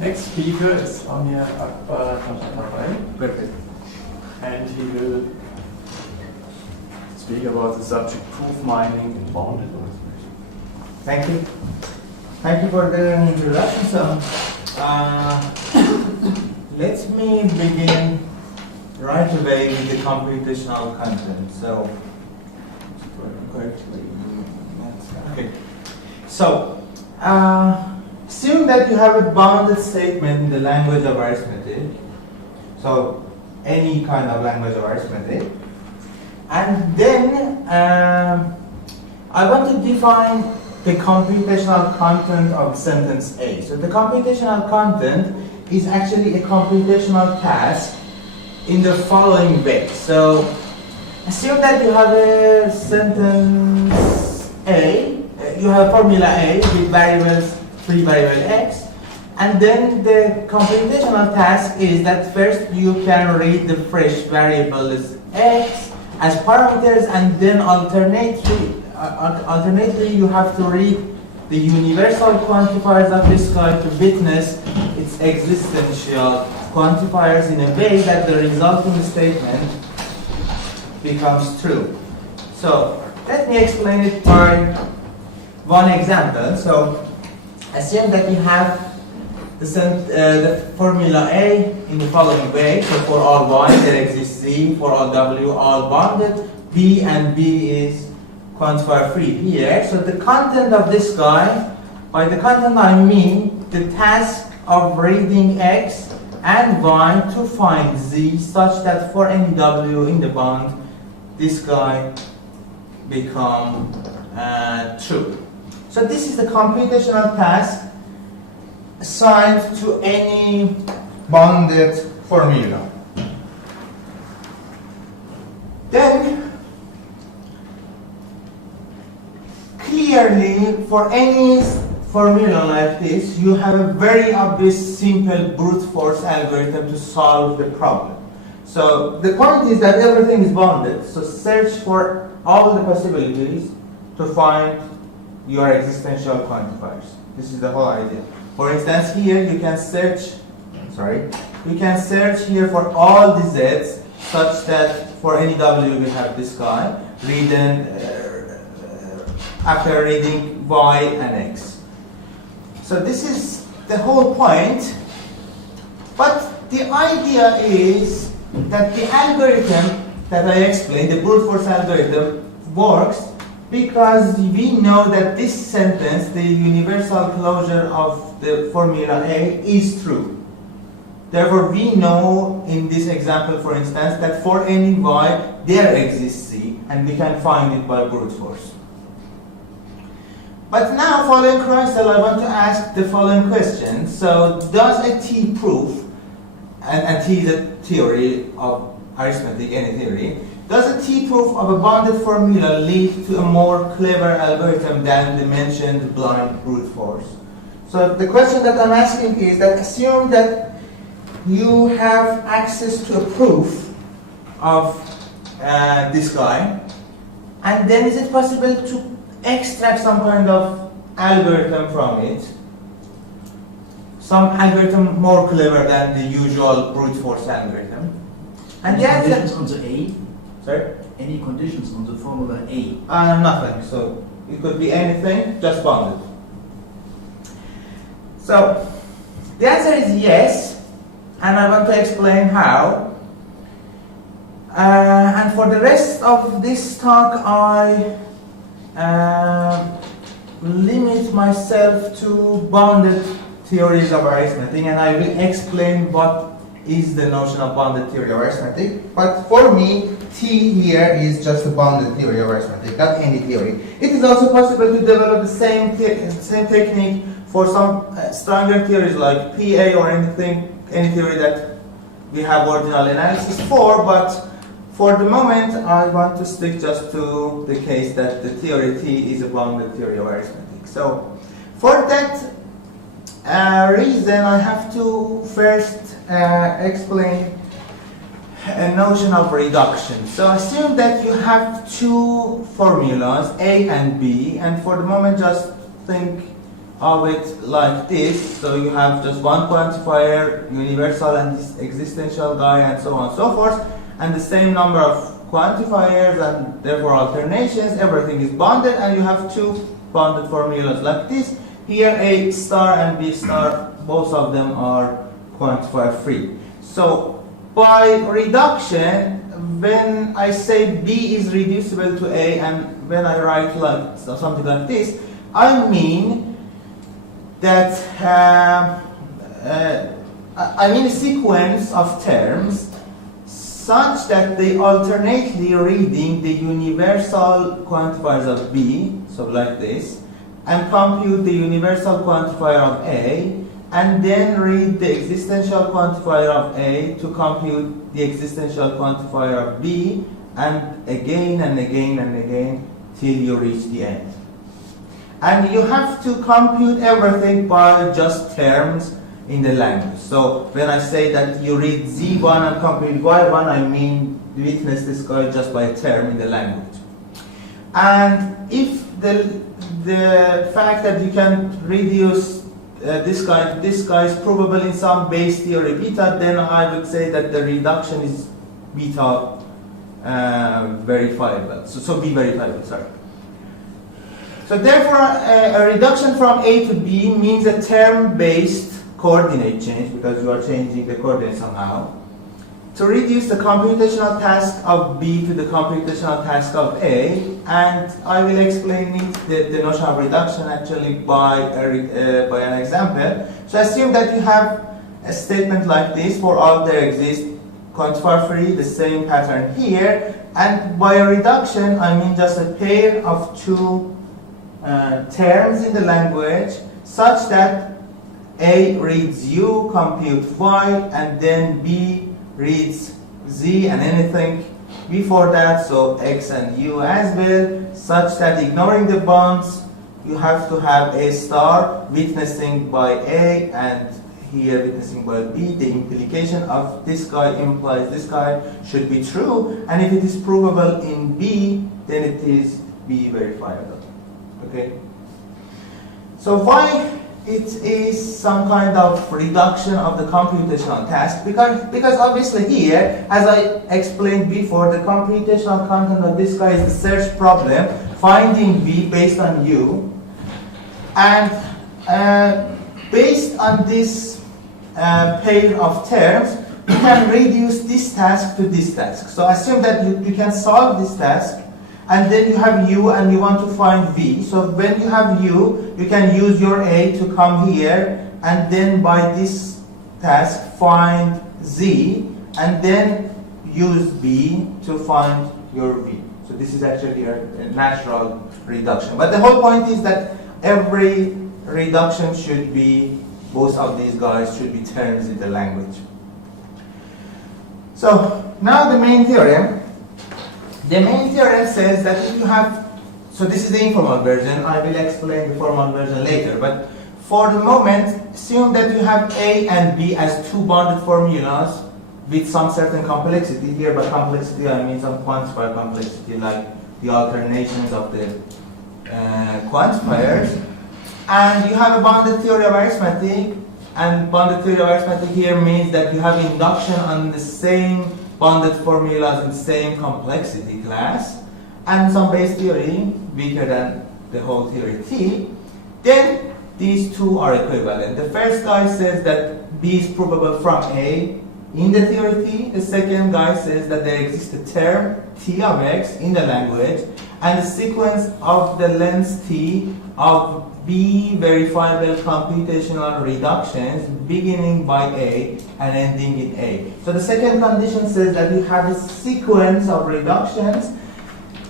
Next speaker is Akbar Tabatabai. Perfect. And he will speak about the subject proof mining in bounded arithmetic. Thank you. Thank you for the introduction. So, let me begin right away with the computational content. So, okay. So, assume that you have a bounded statement in the language of arithmetic. So, any kind of language of arithmetic. And then, I want to define the computational content of sentence A. So the computational content is actually a computational task in the following way. So assume that you have a sentence A, you have formula A with variables, free variable x, and then the computational task is that first you can read the fresh variables x as parameters, and then alternately you have to read the universal quantifiers of this guy to witness its existential quantifiers in a way that the resulting statement becomes true. So let me explain it by one example. So assume that you have the formula A in the following way. So for all y there exists z, for all w all bounded, b and b is quantifier free here. So the content of this guy, by the content I mean the task of reading x and y to find z such that for any w in the bound this guy become true. So this is the computational task assigned to any bounded formula. Then clearly, for any formula like this, you have a very obvious, simple brute force algorithm to solve the problem. So the point is that everything is bounded. So search for all the possibilities to find your existential quantifiers. This is the whole idea. For instance, here you can search. You can search here for all the z's such that for any w we have this guy. After reading y and x. So this is the whole point, but the idea is that the algorithm that I explained, the brute force algorithm, works because we know that this sentence, the universal closure of the formula A, is true. Therefore, we know in this example, for instance, that for any y there exists z, and we can find it by brute force. But now, following Kreisel, I want to ask the following question. So, does a T proof, and T is a theory of arithmetic, any theory, does a T proof of a bounded formula lead to a more clever algorithm than the mentioned blind brute force? So, the question that I'm asking is that assume that you have access to a proof of this guy, and then is it possible to extract some kind of algorithm from it, some algorithm more clever than the usual brute force algorithm. And any conditions on the A? Sorry? Any conditions on the formula A? Nothing. So it could be anything, just bounded. So the answer is yes, and I want to explain how. And for the rest of this talk, I limit myself to bounded theories of arithmetic, and I will explain what is the notion of bounded theory of arithmetic. But for me, T here is just a bounded theory of arithmetic, not any theory. It is also possible to develop the same technique for some stronger theories like PA or any theory that we have ordinal analysis for, but for the moment, I want to stick just to the case that the theory T is a bounded theory of arithmetic. So, for that reason, I have to first explain a notion of reduction. So, assume that you have two formulas, A and B, and for the moment, just think of it like this. So you have just one quantifier, universal and this existential guy, and so on and so forth, and the same number of quantifiers and therefore alternations. Everything is bounded, and you have two bounded formulas like this. Here A star and B star, both of them are quantifier free. So by reduction, when I say B is reducible to A, and when I write like something like this, I mean that I mean a sequence of terms such that they alternately reading the universal quantifiers of B, so like this, and compute the universal quantifier of A, and then read the existential quantifier of A to compute the existential quantifier of B, and again and again and again till you reach the end. And you have to compute everything by just terms in the language. So when I say that you read Z1 and compute Y1, I mean witness this guy just by a term in the language. And if the fact that you can reduce this guy is provable in some base theory beta, then I would say that the reduction is beta verifiable. So B verifiable, sorry. So therefore, a reduction from A to B means a term-based coordinate change, because you are changing the coordinate somehow, to reduce the computational task of B to the computational task of A. And I will explain it, the notion of reduction actually by an example. So assume that you have a statement like this: for all there exists quantifier free, the same pattern here. And by a reduction, I mean just a pair of two terms in the language such that A reads U, compute Y, and then B reads Z and anything before that, so X and U as well, such that ignoring the bonds, you have to have A star witnessing by A and here witnessing by B. The implication of this guy implies this guy should be true, and if it is provable in B, then it is B verifiable. Okay? So why it is some kind of reduction of the computational task? Because obviously here, as I explained before, the computational content of this guy is the search problem, finding B based on U, and based on this pair of terms, you can reduce this task to this task. So assume that you can solve this task, and then you have U and you want to find V. So when you have U, you can use your A to come here, and then by this task find Z, and then use B to find your V. So this is actually a natural reduction. But the whole point is that every reduction should be, both of these guys should be terms in the language. So now the main theorem. The main theorem says that if you have, so this is the informal version, I will explain the formal version later, but for the moment, assume that you have A and B as two bounded formulas with some certain complexity. Here by complexity I mean some quantifier complexity, like the alternations of the quantifiers. And you have a bounded theory of arithmetic, and bounded theory of arithmetic here means that you have induction on the same bounded formulas in the same complexity class, and some base theory weaker than the whole theory T. Then these two are equivalent. The first guy says that B is provable from A in the theory T. The second guy says that there exists a term T of X in the language, and the sequence of the length T of B verifiable computational reductions beginning by A and ending in A. So the second condition says that you have a sequence of reductions.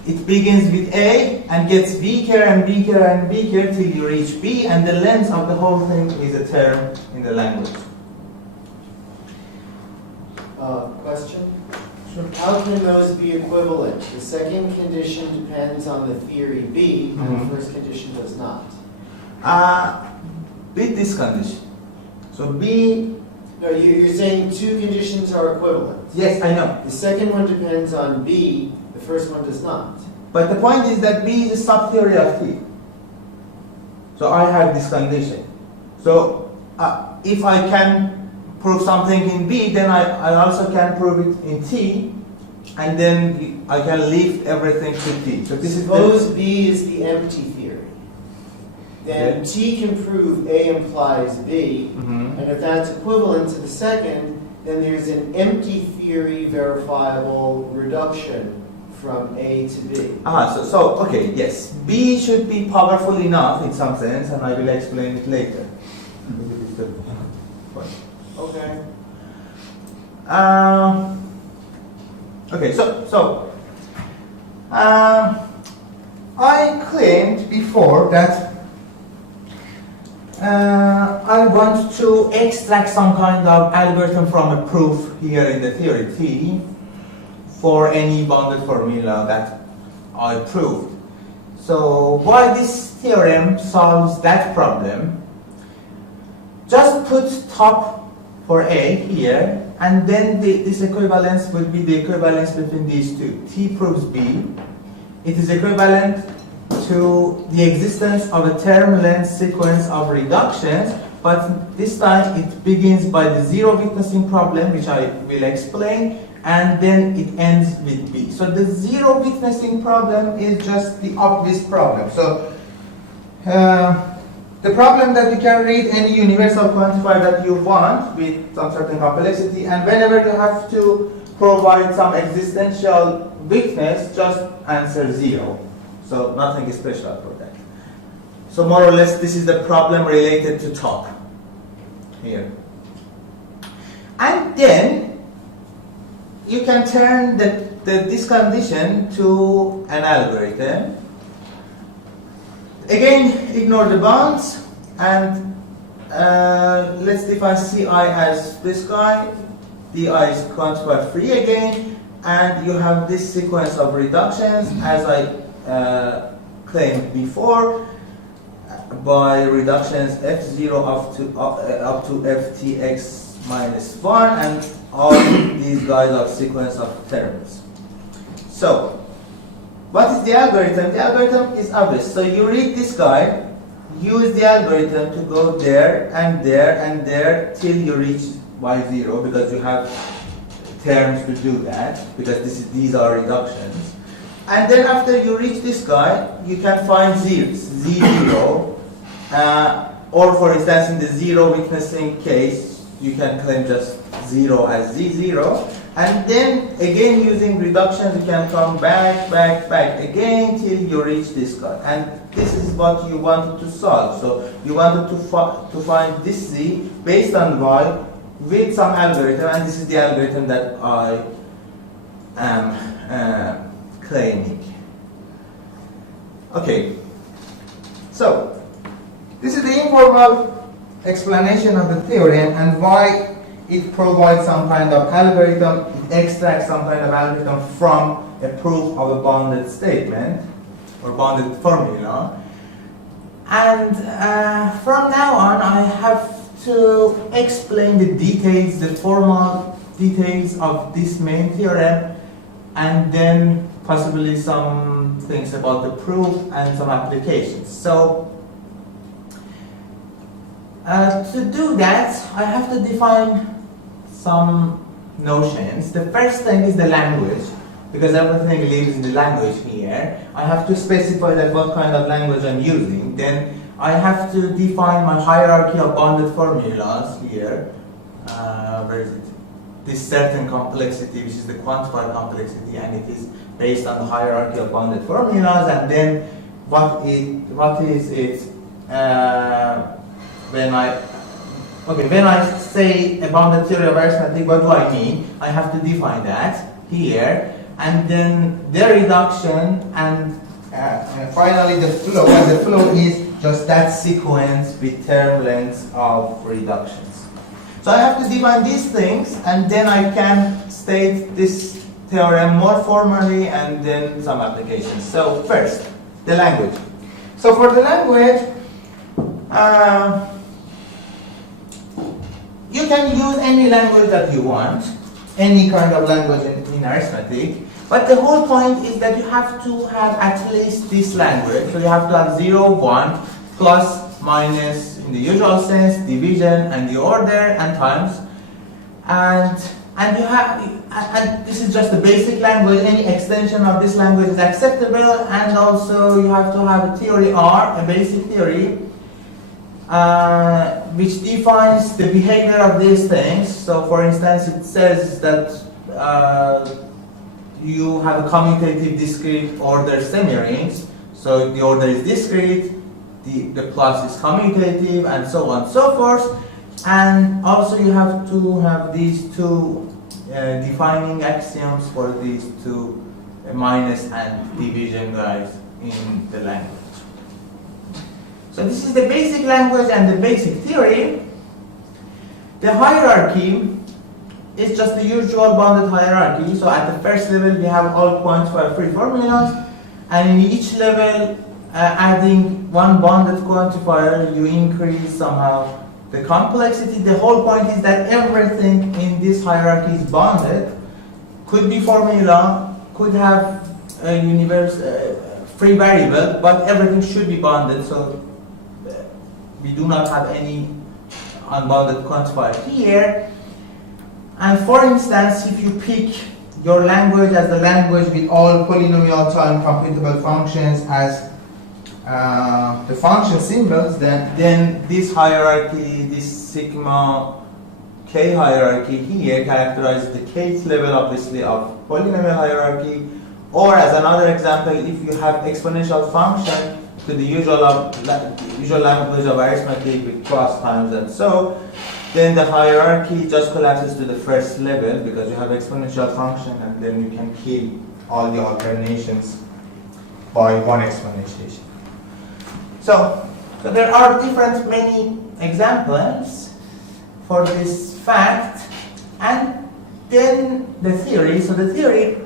It begins with A and gets weaker and weaker and weaker till you reach B, and the length of the whole thing is a term in the language. Question? Sure. How can those be equivalent? The second condition depends on the theory B, and the first condition does not. With this condition. So B. No, you're saying two conditions are equivalent. Yes, I know. The second one depends on B, the first one does not. But the point is that B is a subtheory of T. So I have this condition. So if I can prove something in B, then I also can prove it in T, and then I can lift everything to T. So this Suppose is B is the empty theory. Then T can prove A implies B, and if that's equivalent to the second, then there's an empty theory verifiable reduction from A to B. So okay, yes. B should be powerful enough in some sense, and I will explain it later. Okay. Okay, so I claimed before that I want to extract some kind of algorithm from a proof here in the theory T for any bounded formula that I proved. So why this theorem solves that problem? Just put top for A here, and then this equivalence will be the equivalence between these two. T proves B. It is equivalent to the existence of a term length sequence of reductions, but this time it begins by the zero witnessing problem, which I will explain, and then it ends with B. So the zero witnessing problem is just the obvious problem. So the problem that you can read any universal quantifier that you want with some certain complexity, and whenever you have to provide some existential weakness, just answer 0. So nothing special for that. So more or less this is the problem related to top here. And then you can turn this condition to an algorithm. Again, ignore the bounds, and let's define Ci as this guy. Di is quantifier free again, and you have this sequence of reductions as I claimed before, by reductions f0 up to ftx minus 1, and all these guys are sequence of terms. So what is the algorithm? The algorithm is obvious. So you read this guy, use the algorithm to go there and there and there till you reach y0, because you have terms to do that, because these are reductions. And then after you reach this guy, you can find z0, or for instance in the zero witnessing case, you can claim just 0 as z0, and then again using reductions you can come back again till you reach this guy. And this is what you wanted to solve. So you wanted to find this z based on y with some algorithm, and this is the algorithm that I am claiming. Okay, so this is the informal explanation of the theorem and why it provides some kind of algorithm, it extracts some kind of algorithm from a proof of a bounded statement or bounded formula. And from now on I have to explain the details, the formal details of this main theorem, and then possibly some things about the proof and some applications. So to do that, I have to define some notions. The first thing is the language, because everything lives in the language here. I have to specify that what kind of language I'm using. Then I have to define my hierarchy of bounded formulas here. Where is it? This certain complexity, which is the quantified complexity, and it is based on the hierarchy of bounded formulas. And then what is it when I say a bounded theory of arithmetic, what do I mean? I have to define that here, and then the reduction, and finally the flow. And the flow is just that sequence with term lengths of reductions. So I have to define these things, and then I can state this theorem more formally, and then some applications. So first, the language. So for the language, you can use any language that you want, any kind of language in arithmetic, but the whole point is that you have to have at least this language. So you have to have 0, 1, plus minus in the usual sense, division and the order and times, and you have, and this is just the basic language. Any extension of this language is acceptable, and also you have to have a theory R, a basic theory, which defines the behavior of these things. So, for instance, it says that you have a commutative discrete order semirings. So the order is discrete, the plus is commutative, and so on and so forth. And also you have to have these two defining axioms for these two minus and division guys in the language. So this is the basic language and the basic theory. The hierarchy is just the usual bounded hierarchy. So at the first level we have all quantifier free formulas, and in each level adding one bounded quantifier, you increase somehow the complexity. The whole point is that everything in this hierarchy is bounded. Could be formula, could have a universe free variable, but everything should be bounded. So we do not have any unbounded quantifier here. And for instance, if you pick your language as the language with all polynomial time computable functions as the function symbols, then this hierarchy, this sigma k hierarchy here characterizes the kth level, obviously, of polynomial hierarchy. Or as another example, if you have exponential function to the usual language of arithmetic with cross times and so, then the hierarchy just collapses to the first level because you have exponential function, and then you can kill all the alternations by one exponentiation. So there are many examples for this fact, and then the theory. So the theory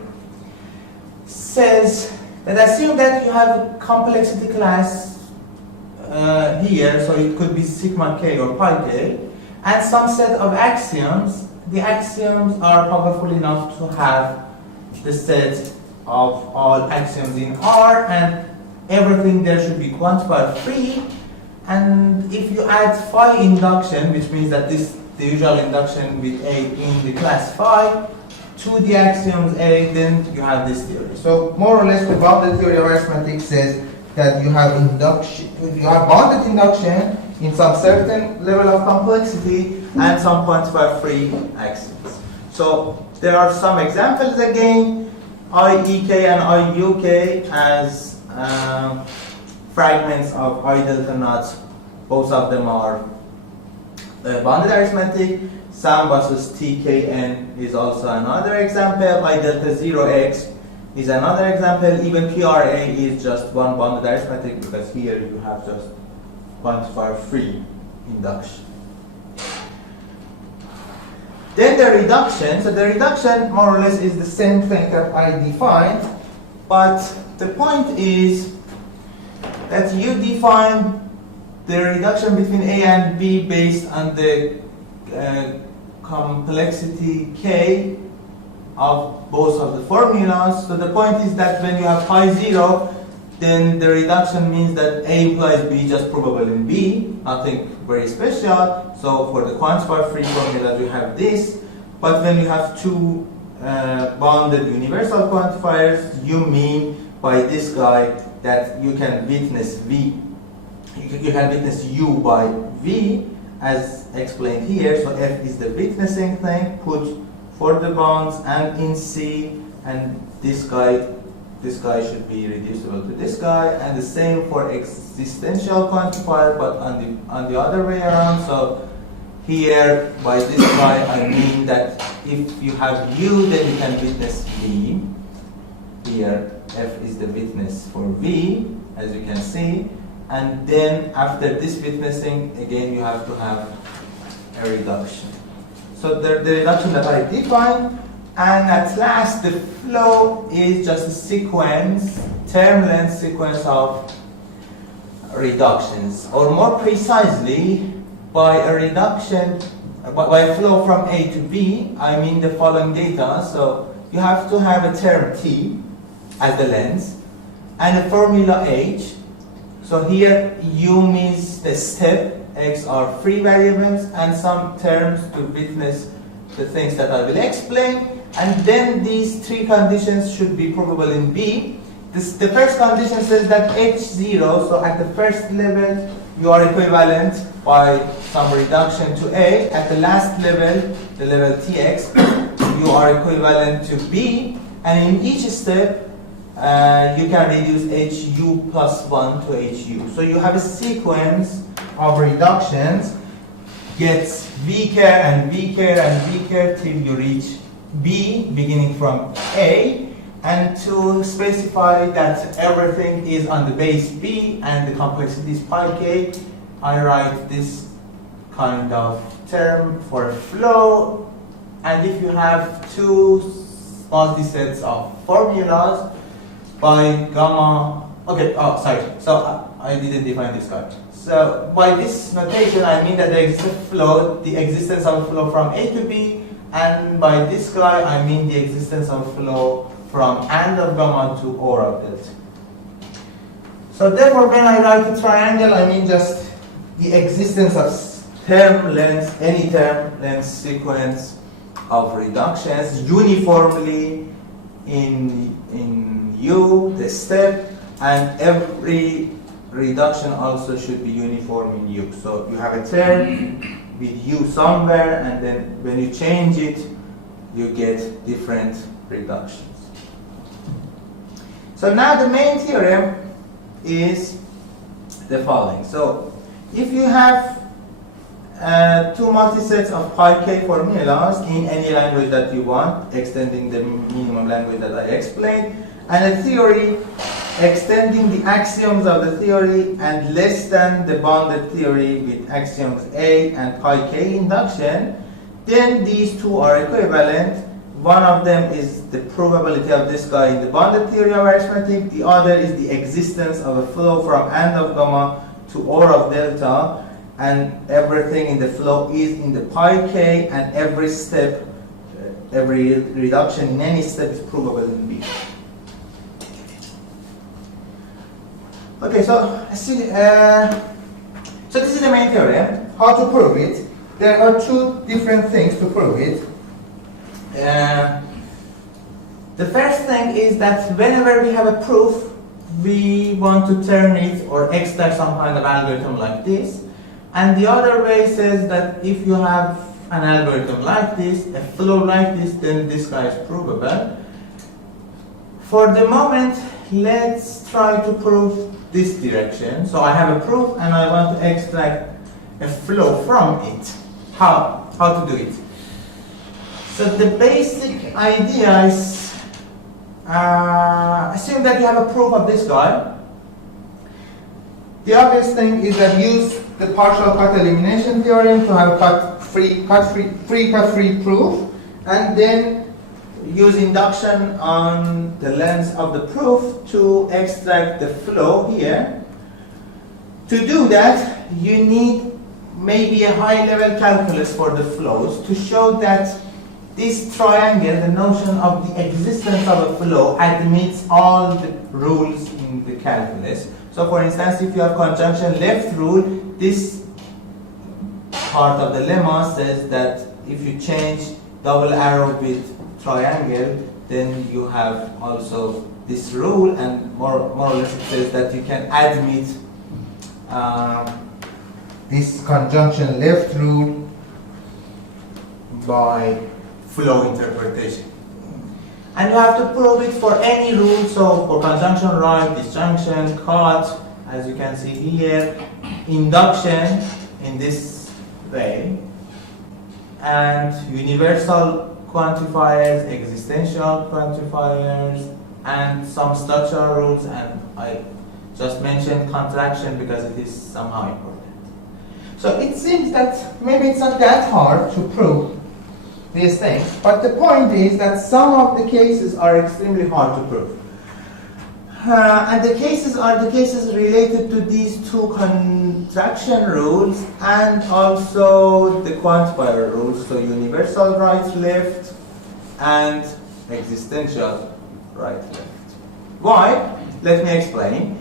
says that assume that you have a complexity class here, so it could be sigma k or pi k, and some set of axioms. The axioms are powerful enough to have the set of all axioms in R, and everything there should be quantifier free. And if you add phi induction, which means that the usual induction with A in the class phi, to the axioms A, then you have this theory. So more or less the bounded theory of arithmetic says that you have bounded induction in some certain level of complexity and some quantifier free axioms. So there are some examples again, IEK and IUK as fragments of I delta naught. Both of them are bounded arithmetic. Sam versus TKN is also another example. I delta 0x is another example. Even PRA is just one bounded arithmetic because here you have just quantifier free induction. Then the reduction. So the reduction more or less is the same thing that I defined, but the point is that you define the reduction between A and B based on the complexity K of both of the formulas. So the point is that when you have pi 0, then the reduction means that A implies B just probable in B, nothing very special. So for the quantifier free formula you have this, but when you have two bounded universal quantifiers, you mean by this guy that you can witness V, you can witness U by V as explained here. So F is the witnessing thing, put for the bounds and in C, and this guy should be reducible to this guy, and the same for existential quantifier, but on the other way around. So here by this guy I mean that if you have U, then you can witness V. Here F is the witness for V, as you can see, and then after this witnessing again you have to have a reduction. So the reduction that I defined, and at last the flow is just a sequence, term length sequence of reductions, or more precisely by a reduction, by a flow from A to B, I mean the following data. So you have to have a term T as the length and a formula H, So here U means the step, X are free variables, and some terms to witness the things that I will explain. And then these three conditions should be provable in B. The first condition says that H0, so at the first level, you are equivalent by some reduction to A. At the last level, the level Tx, you are equivalent to B. And in each step, you can reduce HU plus 1 to HU. So you have a sequence of reductions, gets weaker and weaker and weaker till you reach B, beginning from A. And to specify that everything is on the base B and the complexity is pi k, I write this kind of term for a flow. And if you have two multi-sets of formulas by gamma, okay, oh, sorry, so I didn't define this guy. So by this notation, I mean that there is a flow, the existence of a flow from A to B, and by this guy, I mean the existence of a flow from and of gamma to or of delta. So therefore, when I write a triangle, I mean just the existence of term length, any term length sequence of reductions uniformly in U, the step, and every reduction also should be uniform in U. So you have a term with U somewhere, and then when you change it, you get different reductions. So now the main theorem is the following. So if you have two multisets of pi k formulas in any language that you want, extending the minimum language that I explained, and a theory extending the axioms of the theory and less than the bounded theory with axioms A and pi k induction, then these two are equivalent. One of them is the provability of this guy in the bounded theory of arithmetic. The other is the existence of a flow from and of gamma to or of delta, and everything in the flow is in the pi k, and every step, every reduction in any step is provable in B. Okay, so this is the main theorem. How to prove it? There are two different things to prove it. The first thing is that whenever we have a proof, we want to turn it or extract some kind of algorithm like this. And the other way says that if you have an algorithm like this, a flow like this, then this guy is provable. For the moment, let's try to prove this direction. So I have a proof and I want to extract a flow from it. How to do it? So the basic idea is, assume that you have a proof of this guy. The obvious thing is that use the partial cut elimination theorem to have a cut-free proof, and then use induction on the length of the proof to extract the flow here. To do that, you need maybe a high-level calculus for the flows to show that this triangle, the notion of the existence of a flow, admits all the rules in the calculus. So for instance, if you have conjunction left rule, this part of the lemma says that if you change double arrow with triangle, then you have also this rule, and more or less it says that you can admit this conjunction left rule by flow interpretation. And you have to prove it for any rule, so for conjunction right, disjunction, cut, as you can see here, induction in this way, and universal quantifiers, existential quantifiers, and some structural rules, and I just mentioned contraction because it is somehow important. So it seems that maybe it's not that hard to prove these things, but the point is that some of the cases are extremely hard to prove. And the cases are the cases related to these two contraction rules and also the quantifier rules, so universal right-left and existential right-left. Why? Let me explain.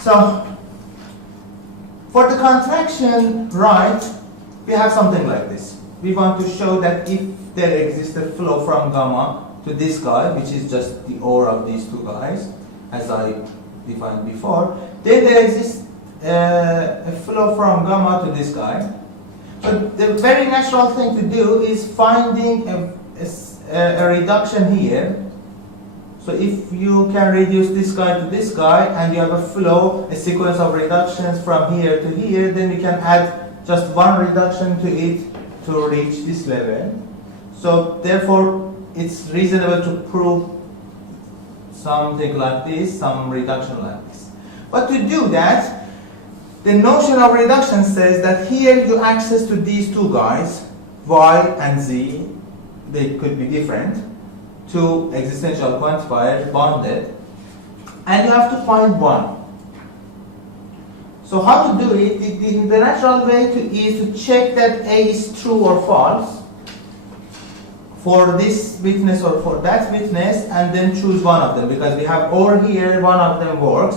So, for the contraction right, we have something like this. We want to show that if there exists a flow from gamma to this guy, which is just the OR of these two guys, as I defined before, then there exists a flow from gamma to this guy. But the very natural thing to do is finding a reduction here. So if you can reduce this guy to this guy, and you have a flow, a sequence of reductions from here to here, then we can add just one reduction to it to reach this level. So therefore, it's reasonable to prove something like this, some reduction like this. But to do that, the notion of reduction says that here you access to these two guys, y and z, they could be different, two existential quantifiers bonded, and you have to find one. So how to do it? The natural way is to check that A is true or false for this witness or for that witness, and then choose one of them. Because we have OR here, one of them works.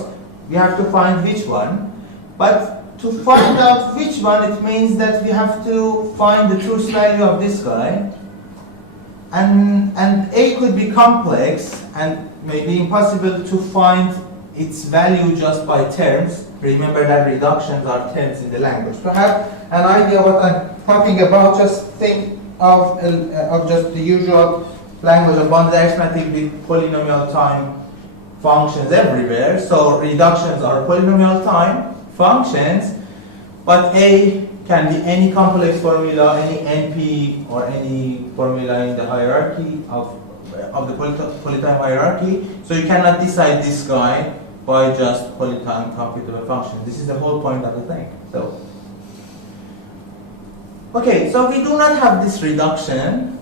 We have to find which one. But to find out which one, it means that we have to find the truth value of this guy. And A could be complex and maybe impossible to find its value just by terms. Remember that reductions are terms in the language. To have an idea what I'm talking about, just think of just the usual language of bounded arithmetic with polynomial time functions everywhere. So reductions are polynomial time functions, but A can be any complex formula, any NP, or any formula in the hierarchy of the polytime hierarchy. So you cannot decide this guy by just polytime computable function. This is the whole point of the thing. So, okay, so we do not have this reduction.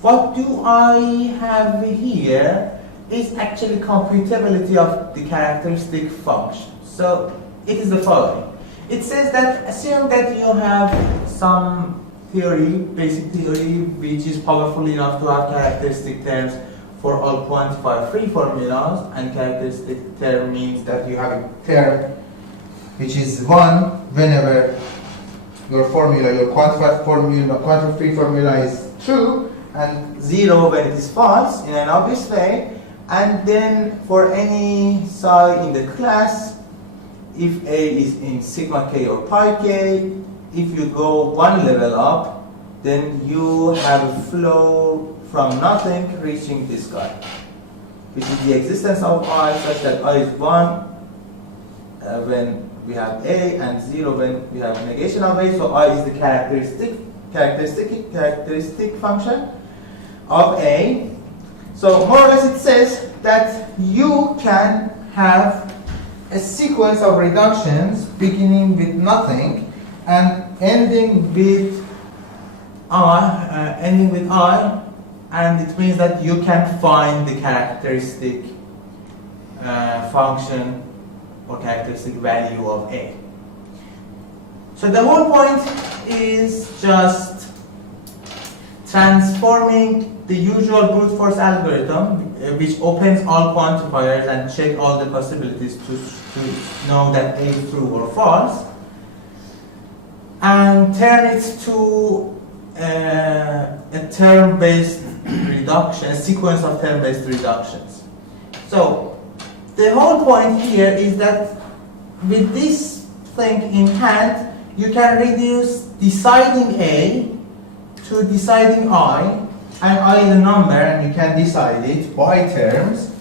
What do I have here is actually computability of the characteristic function. So it is the following. It says that assume that you have some theory, basic theory, which is powerful enough to have characteristic terms for all quantifier free formulas, and characteristic term means that you have a term which is 1 whenever your formula, your quantified formula, quantifier free formula is true, and 0 when it is false in an obvious way. And then for any psi in the class, if A is in sigma k or pi k, if you go one level up, then you have a flow from nothing reaching this guy, which is the existence of I such that I is 1 when we have A and 0 when we have negation of A. So I is the characteristic function of A. So more or less it says that you can have a sequence of reductions beginning with nothing and ending with I, and it means that you can find the characteristic function or characteristic value of A. So the whole point is just transforming the usual brute force algorithm, which opens all quantifiers and check all the possibilities to know that A is true or false, and turn it to a term-based reduction, a sequence of term-based reductions. So the whole point here is that with this thing in hand, you can reduce deciding A to deciding I, and I is a number and you can decide it by terms,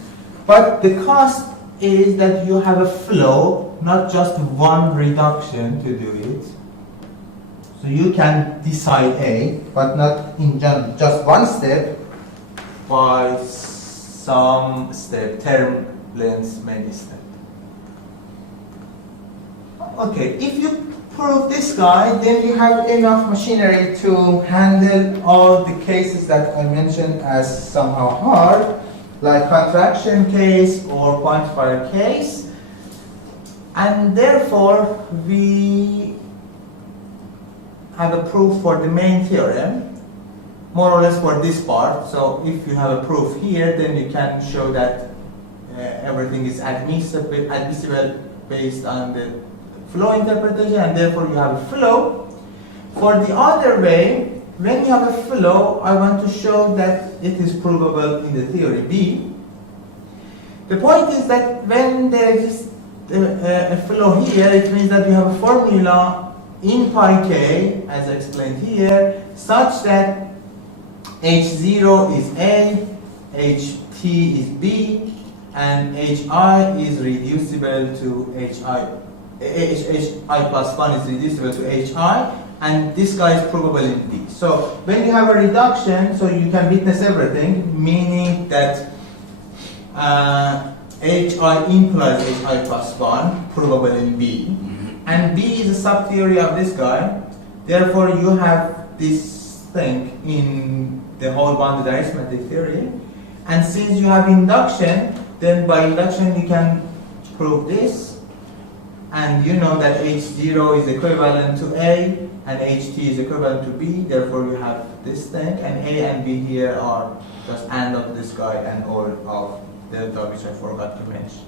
but the cost is that you have a flow, not just one reduction to do it. So you can decide A, but not in just one step, by some step, term length many step. Okay, if you prove this guy, then you have enough machinery to handle all the cases that I mentioned as somehow hard, like contraction case or quantifier case, and therefore we have a proof for the main theorem, more or less for this part. So if you have a proof here, then you can show that everything is admissible based on the flow interpretation, and therefore you have a flow. For the other way, when you have a flow, I want to show that it is provable in the theory B. The point is that when there exists a flow here, it means that you have a formula in pi k, as I explained here, such that H0 is A, Ht is B, and Hi is reducible to Hi plus 1 is reducible to Hi, and this guy is provable in B. So when you have a reduction, so you can witness everything, meaning that Hi implies Hi plus 1, provable in B. And B is a subtheory of this guy. Therefore, you have this thing in the whole bounded arithmetic theory. And since you have induction, then by induction you can prove this. And you know that H0 is equivalent to A, and Ht is equivalent to B. Therefore, you have this thing. And A and B here are just AND of this guy and OR of delta, which I forgot to mention.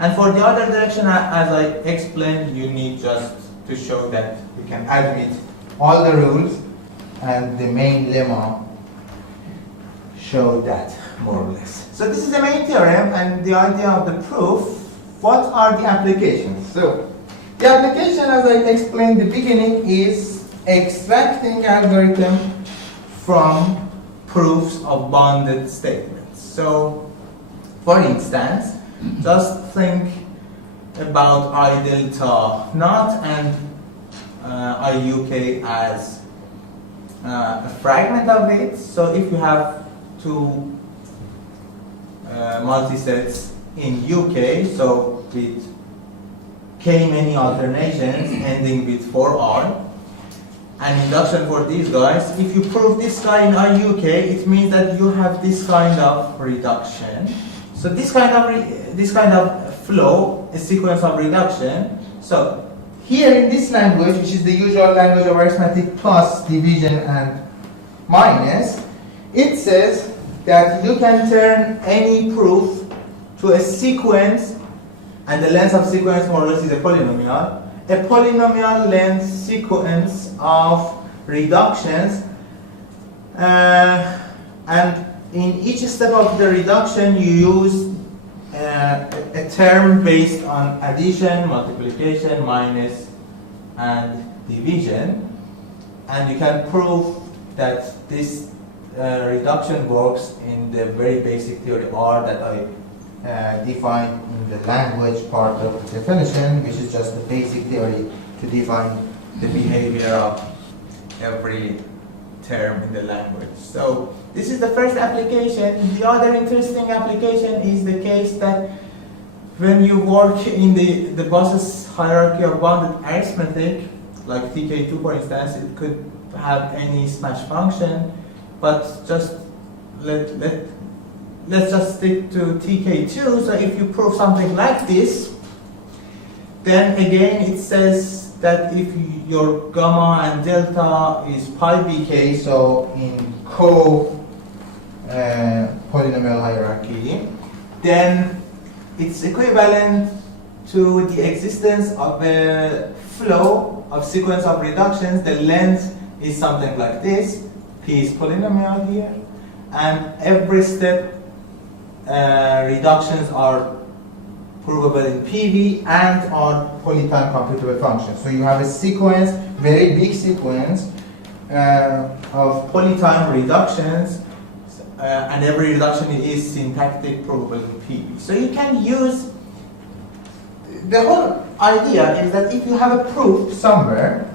And for the other direction, as I explained, you need just to show that you can admit all the rules, and the main lemma show that, more or less. So this is the main theorem, and the idea of the proof. What are the applications? So the application, as I explained in the beginning, is extracting algorithm from proofs of bounded statements. So for instance, just think about I delta naught and I uk as a fragment of it. So if you have two multisets in UK, so with k many alternations ending with 4r, and induction for these guys, if you prove this guy in IUK, it means that you have this kind of reduction. So this kind of flow, a sequence of reduction. So here in this language, which is the usual language of arithmetic plus division and minus, it says that you can turn any proof to a sequence, and the length of sequence more or less is a polynomial length sequence of reductions, and in each step of the reduction you use a term based on addition, multiplication, minus, and division, and you can prove that this reduction works in the very basic theory R that I defined in the language part of the definition, which is just the basic theory to define the behavior of every term in the language. So this is the first application. The other interesting application is the case that when you work in the Boss's hierarchy of bounded arithmetic, like TK2 for instance, it could have any smash function, but just let's just stick to TK2. So if you prove something like this, then again it says that if your gamma and delta is pi bk, so in polynomial hierarchy, then it's equivalent to the existence of a flow of sequence of reductions. The length is something like this. P is polynomial here, and every step reductions are provable in PV and are polytime computable functions. So you have a sequence, very big sequence of polytime reductions, and every reduction is syntactic provable in PV. So you can use, the whole idea is that if you have a proof somewhere,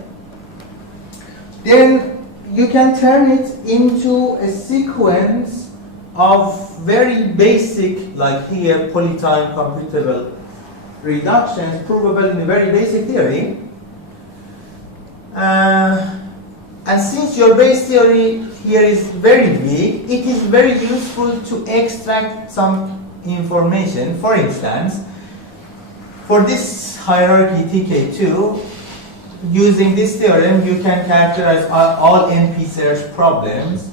then you can turn it into a sequence of very basic, like here, polytime computable reductions, provable in a very basic theory. And since your base theory here is very big, it is very useful to extract some information. For instance, for this hierarchy TK2, using this theorem, you can characterize all NP search problems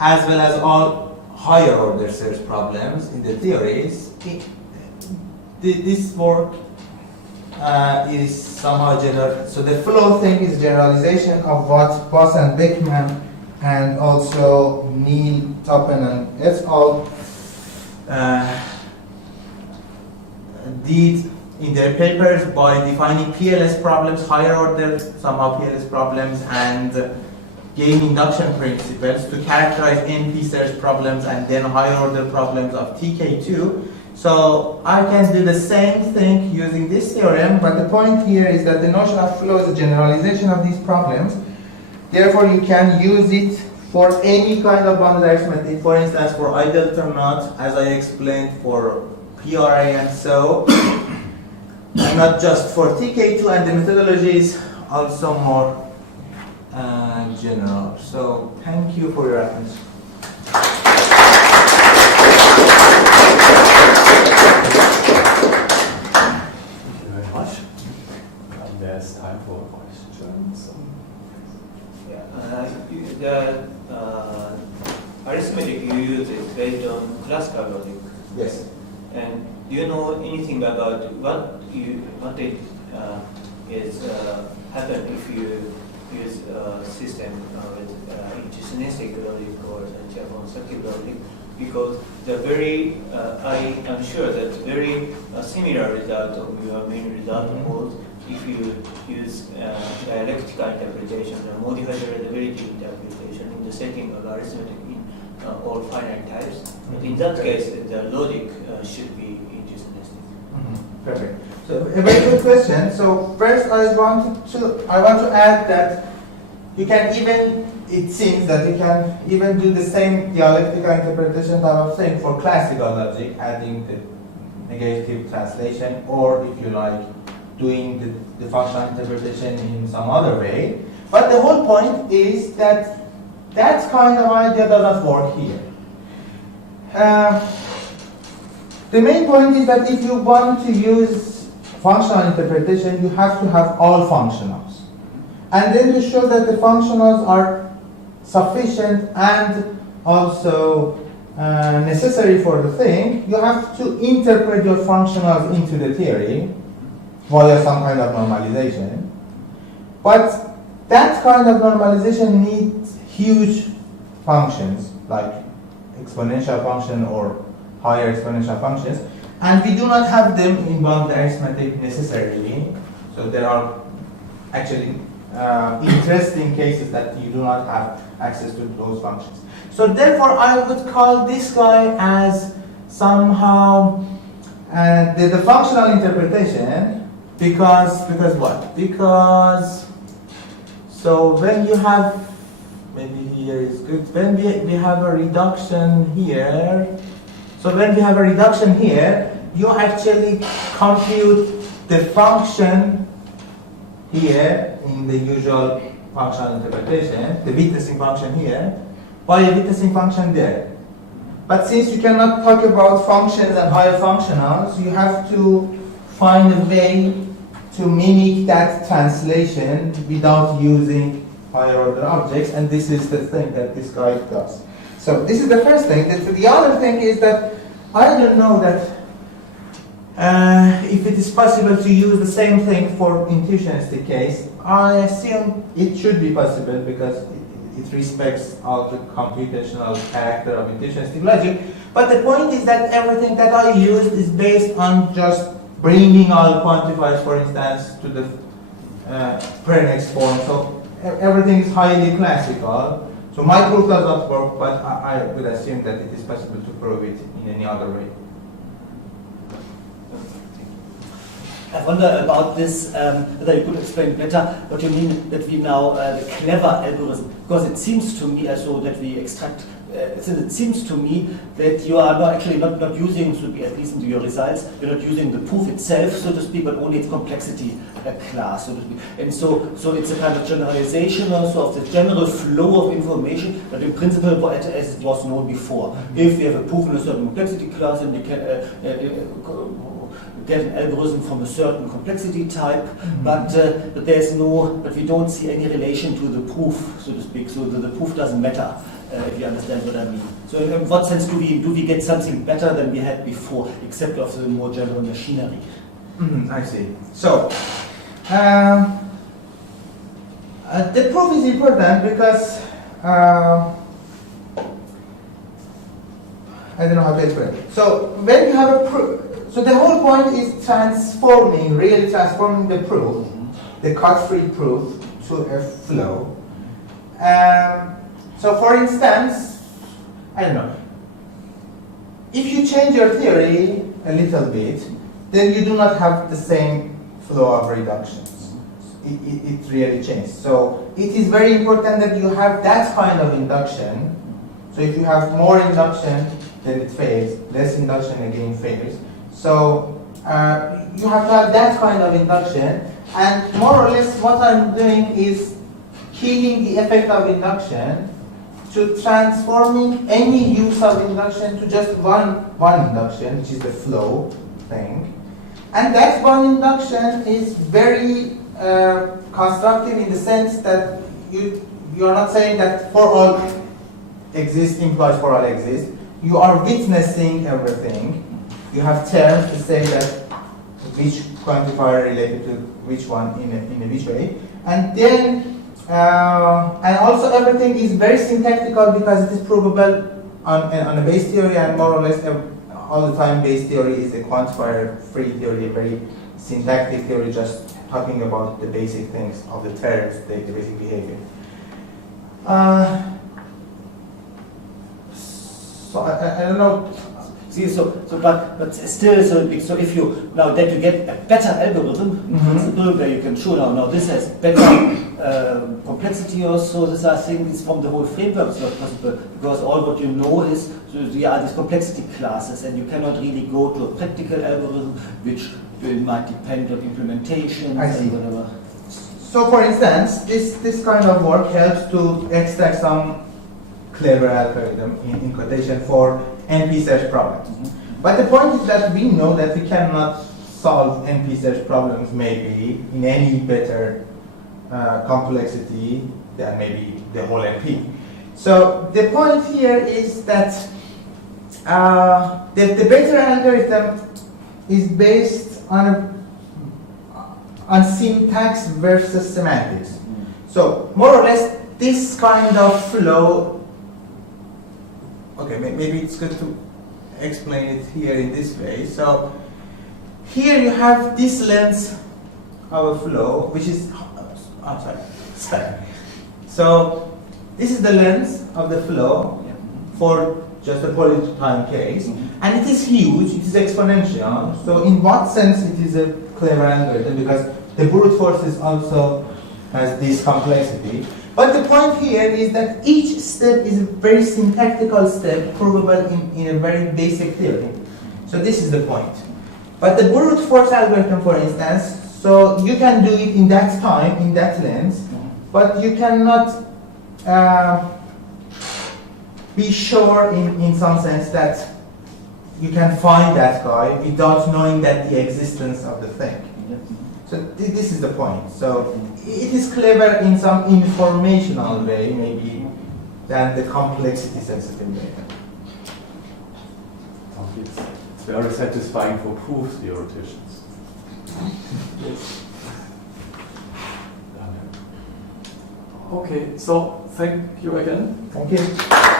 as well as all higher order search problems in the theories. This work is somehow general. So the flow thing is generalization of what Boss and Beckman and also Neil, Toppen, and et al. Did in their papers by defining PLS problems, higher order somehow PLS problems, and gain induction principles to characterize NP search problems and then higher order problems of TK2. So I can do the same thing using this theorem, but the point here is that the notion of flow is a generalization of these problems. Therefore, you can use it for any kind of bounded arithmetic, for instance, for ideal term knot, as I explained, for PRA and so, and not just for TK2, and the methodology is also more general. So, thank you for your attention. Thank you very much. There's time for questions. The arithmetic you use is based on classical logic. Yes. And do you know anything about what it is happen if you use a system with intuitionistic logic or consecutive logic? Because the very, I am sure that very similar result of your main result holds if you use dialectical interpretation or modified readability interpretation in the setting of arithmetic in all finite types. But in that case, the logic should be intuitionistic. Perfect. So a very good question. So first, I want to add that you can even, it seems that you can even do the same dialectical interpretation type of thing for classical logic, adding the negative translation, or if you like, doing the functional interpretation in some other way. But the whole point is that that kind of idea does not work here. The main point is that if you want to use functional interpretation, you have to have all functionals. And then to show that the functionals are sufficient and also necessary for the thing, you have to interpret your functionals into the theory via some kind of normalization. But that kind of normalization needs huge functions, like exponential function or higher exponential functions, and we do not have them in bounded arithmetic necessarily. So there are actually interesting cases that you do not have access to those functions. So therefore, I would call this guy as somehow the functional interpretation, because what? Because so when you have, maybe here is good, when we have a reduction here, so when we have a reduction here, you actually compute the function here in the usual functional interpretation, the witnessing function here, by a witnessing function there. But since you cannot talk about functions and higher functionals, you have to find a way to mimic that translation without using higher order objects, and this is the thing that this guy does. So this is the first thing. The other thing is that I don't know that if it is possible to use the same thing for intuitionistic case. I assume it should be possible because it respects all the computational character of intuitionistic logic. But the point is that everything that I used is based on just bringing all quantifiers, for instance, to the pre-next form. So everything is highly classical. So my proof does not work, but I would assume that it is possible to prove it in any other way. I wonder about this, whether you could explain better what you mean that we now, the clever algorithm, because it seems to me as though that we extract, it seems to me that you are not actually not using, should be at least into your results, you're not using the proof itself, so to speak, but only its complexity class, so to speak. And so it's a kind of generalization also of the general flow of information, but in principle, as it was known before. If we have a proof in a certain complexity class, and we can get an algorithm from a certain complexity type, but there's no, but we don't see any relation to the proof, so to speak. So the proof doesn't matter, if you understand what I mean. So in what sense do we get something better than we had before, except of the more general machinery? I see. So, the proof is important because I don't know how to explain it. So when you have a proof, so the whole point is really transforming the proof, the cut-free proof, to a flow. So for instance, I don't know, if you change your theory a little bit, then you do not have the same flow of reductions. It really changes. So it is very important that you have that kind of induction. So if you have more induction, then it fails. Less induction, again fails. So you have to have that kind of induction. And more or less what I'm doing is killing the effect of induction to transforming any use of induction to just one induction, which is the flow thing. And that one induction is very constructive in the sense that you are not saying that for all exist implies for all exist. You are witnessing everything. You have terms to say that which quantifier related to which one in which way. And then and also everything is very syntactical because it is provable on a base theory, and more or less all the time base theory is a quantifier-free theory, a very syntactic theory, just talking about the basic things of the terms, the basic behavior. So I don't know. See, but still, so if you now that you get a better algorithm, principle where you can show now this has better complexity or so. This I think is from the whole framework is not possible because all what you know is there are these complexity classes, and you cannot really go to a practical algorithm which might depend on implementation and whatever. So, for instance, this kind of work helps to extract some clever algorithm in quotation for NP search problems. But the point is that we know that we cannot solve NP search problems maybe in any better complexity than maybe the whole NP. So the point here is that the better algorithm is based on syntax versus semantics. So more or less this kind of flow. Okay, maybe it's good to explain it here in this way. So here you have this length of a flow, which is, span. So this is the length of the flow for just a polytime case, and it is huge, it is exponential. So in what sense it is a clever algorithm? Because the brute force also has this complexity. But the point here is that each step is a very syntactical step, provable in a very basic theory. So this is the point. But the brute force algorithm, for instance, so you can do it in that time, in that length, but you cannot be sure in some sense that you can find that guy without knowing that the existence of the thing. So this is the point. So it is clever in some informational way, maybe, than the complexity sensitive way. It's very satisfying for proof theoreticians. Yes. Okay, so thank you again. Thank you.